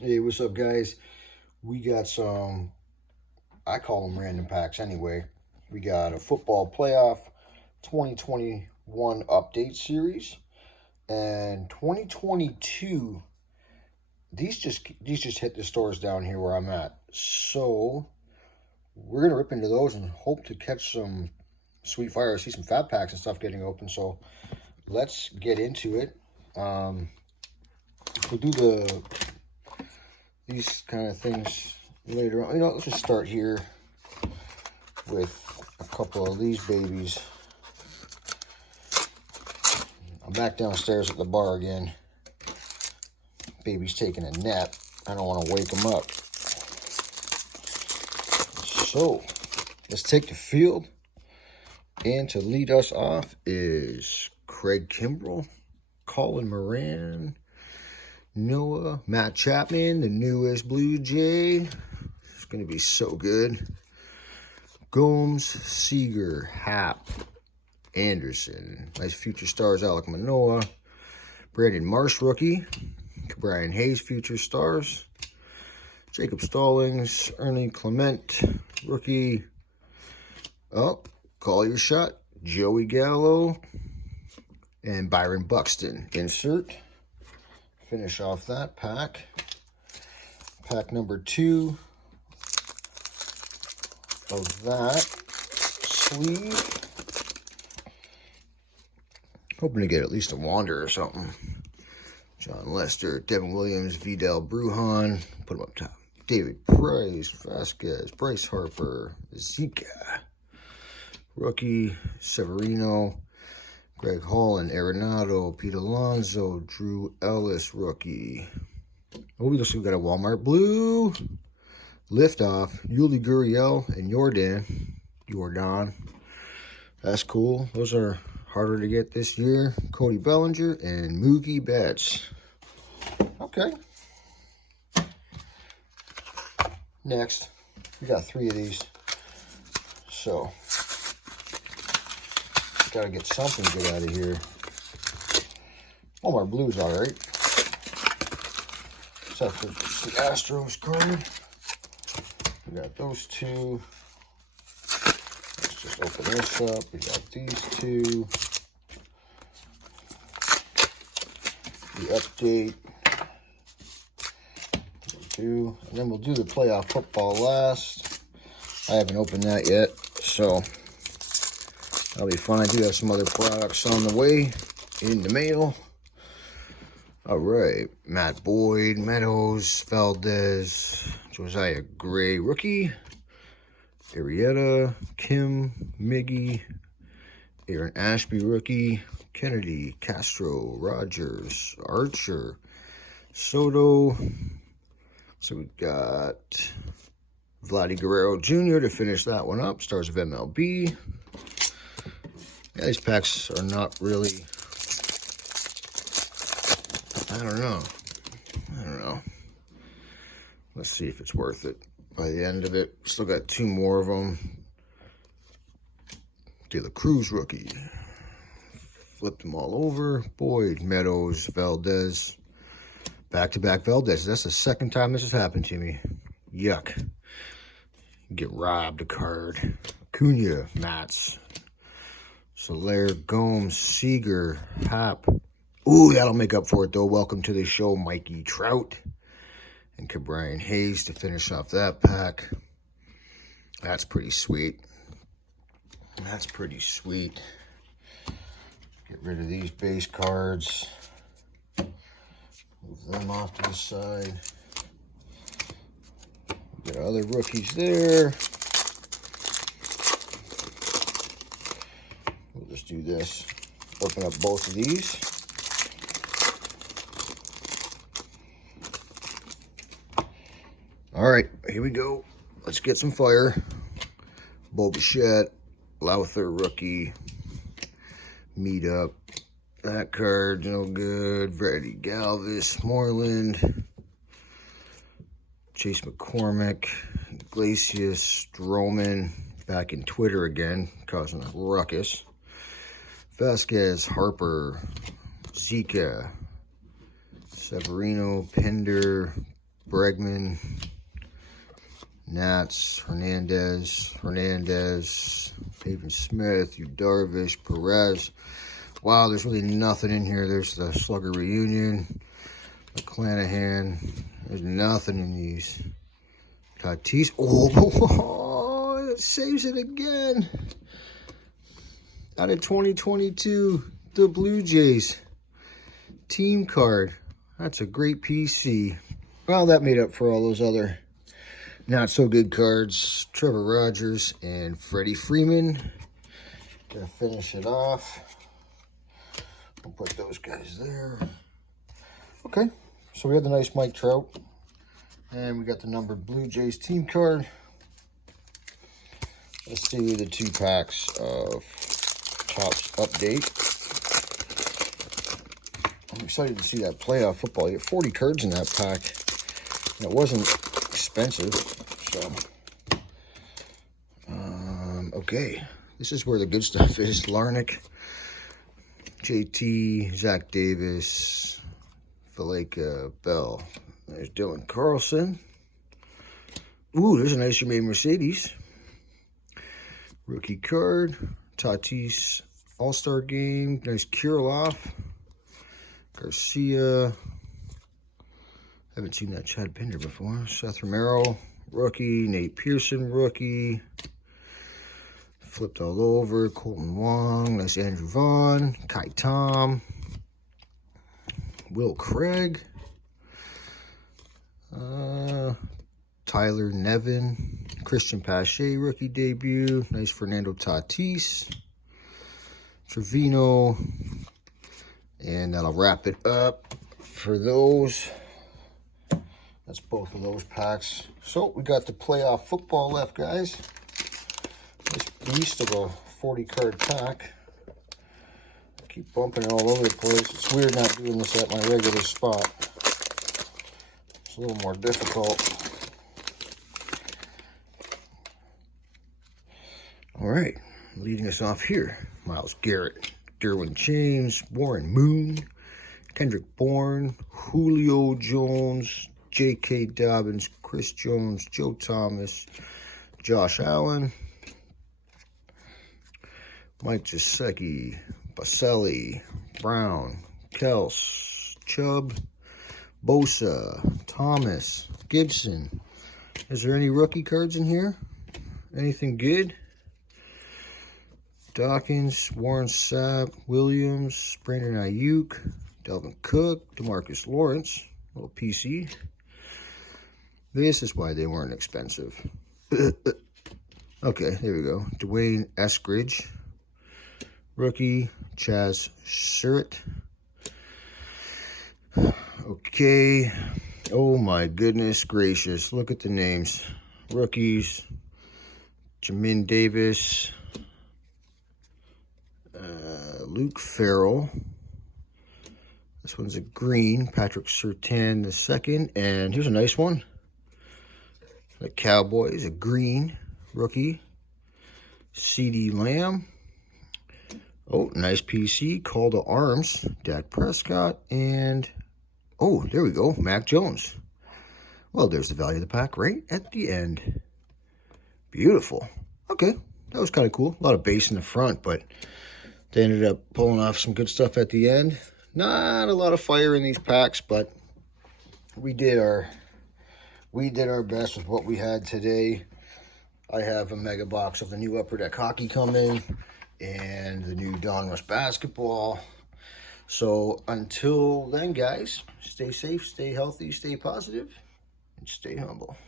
Hey, what's up, guys? We got some, I call them random packs anyway. We got a football playoff 2021 update series and 2022. These just hit the stores down here where I'm at. So we're gonna rip into those and hope to catch some sweet fire. See some fat packs and stuff getting open. So let's get into it. Um, we'll do these kind of things later on. Let's just start here with a couple of these babies. I'm back downstairs at the bar again. Baby's taking a nap. I don't want to wake him up. So, let's take the field. And to lead us off is Craig Kimbrell, Colin Moran, Noah, Matt Chapman, the newest Blue Jay. It's going to be so good. Gomes, Seager, Happ, Anderson. Nice future stars, Alek Manoah. Brandon Marsh, rookie. Brian Hayes, future stars. Jacob Stallings, Ernie Clement, rookie. Oh, call your shot. Joey Gallo and Byron Buxton. Insert. Finish off that pack. Pack number 2 of that sleeve. Hoping to get at least a Wander or something. John Lester, Devin Williams, Vidal Brujan. Put him up top. David Price, Vasquez, Bryce Harper, Zika. Rookie, Severino, Greg Hall and Arenado, Pete Alonso, Drew Ellis, rookie. Oh, we looks like we got a Walmart blue. Liftoff, Yuli Gurriel and Jordan. That's cool. Those are harder to get this year. Cody Bellinger and Mookie Betts. Okay. Next, we got 3 of these. So, gotta get something good out of here. Walmart blue's alright. Except for the Astros card. We got those 2. Let's just open this up. We got these 2. The update. 2. And then we'll do the playoff football last. I haven't opened that yet, so that'll be fun. I do have some other products on the way in the mail. All right, Matt Boyd, Meadows, Valdez, Josiah Gray, rookie. Arrieta, Kim, Miggy, Aaron Ashby, rookie. Kennedy, Castro, Rogers, Archer, Soto. So we got Vladdy Guerrero Jr. to finish that one up. Stars of MLB. Yeah, these packs are not really, I don't know. Let's see if it's worth it by the end of it. Still got 2 more of them. De La Cruz, rookie. Flipped them all over. Boyd, Meadows, Valdez. Back-to-back Valdez. That's the second time this has happened to me. Yuck. Get robbed a card. Acuna, Mats. Soler, Gomes, Seager, Happ. Ooh, that'll make up for it, though. Welcome to the show, Mikey Trout. And Brian Hayes to finish off that pack. That's pretty sweet. That's pretty sweet. Get rid of these base cards. Move them off to the side. We got other rookies there. We'll just do this. Open up both of these. All right, here we go. Let's get some fire. Bo Bichette, Lowther, rookie. Meet up. That card's no good. Freddie Galvis, Moreland. Chase McCormick, Iglesias, Stroman. Back in Twitter again, causing a ruckus. Vasquez, Harper, Zika, Severino, Pender, Bregman, Nats, Hernandez, Pavin Smith, Darvish, Perez. Wow, there's really nothing in here. There's the Slugger Reunion, McClanahan. There's nothing in these. Tatis. Oh, it saves it again. Out of 2022, the Blue Jays team card. That's a great PC. Well, that made up for all those other not so good cards. Trevor Rogers and Freddie Freeman. Gonna finish it off. We'll put those guys there. Okay, so we have the nice Mike Trout. And we got the numbered Blue Jays team card. Let's do the 2 packs of Topps Update. I'm excited to see that playoff football. You get 40 cards in that pack. And it wasn't expensive, so. Okay, this is where the good stuff is. Larnick, JT, Zach Davis, Valleca, Bell. There's Dylan Carlson. Ooh, there's a nice Jermaine Mercedes. Rookie card. Tatis All-Star Game. Nice Kirilloff. Garcia. Haven't seen that Chad Pinder before. Seth Romero. Rookie. Nate Pearson. Rookie. Flipped all over. Colton Wong. Nice Andrew Vaughn. Kai Tom. Will Craig. Tyler Nevin, Christian Pache rookie debut, nice Fernando Tatis, Trevino, and that'll wrap it up for those. That's both of those packs. So we got the playoff football left, guys. This beast of a 40 card pack. I keep bumping it all over the place. It's weird not doing this at my regular spot. It's a little more difficult. All right, leading us off here, Myles Garrett, Derwin James, Warren Moon, Kendrick Bourne, Julio Jones, J.K. Dobbins, Chris Jones, Joe Thomas, Josh Allen, Mike Gesicki, Baselli, Brown, Kels, Chubb, Bosa, Thomas, Gibson. Is there any rookie cards in here? Anything good? Dawkins, Warren Sapp, Williams, Brandon Ayuk, Delvin Cook, DeMarcus Lawrence, little PC. This is why they weren't expensive. Okay, there we go. Dwayne Eskridge, rookie, Chaz Surratt. Okay, oh my goodness gracious, look at the names. Rookies, Jamin Davis, Luke Farrell. This one's a green, Patrick Surtain II. And here's a nice one. The Cowboys, a green rookie, CeeDee Lamb. Oh, nice PC, Call to Arms, Dak Prescott, and oh, there we go, Mac Jones. Well, there's the value of the pack right at the end. Beautiful. Okay, that was kind of cool. A lot of base in the front, but they ended up pulling off some good stuff at the end. Not a lot of fire in these packs, but we did our best with what we had today. I have a mega box of the new Upper Deck Hockey coming and the new Donruss basketball. So until then, guys, stay safe, stay healthy, stay positive, and stay humble.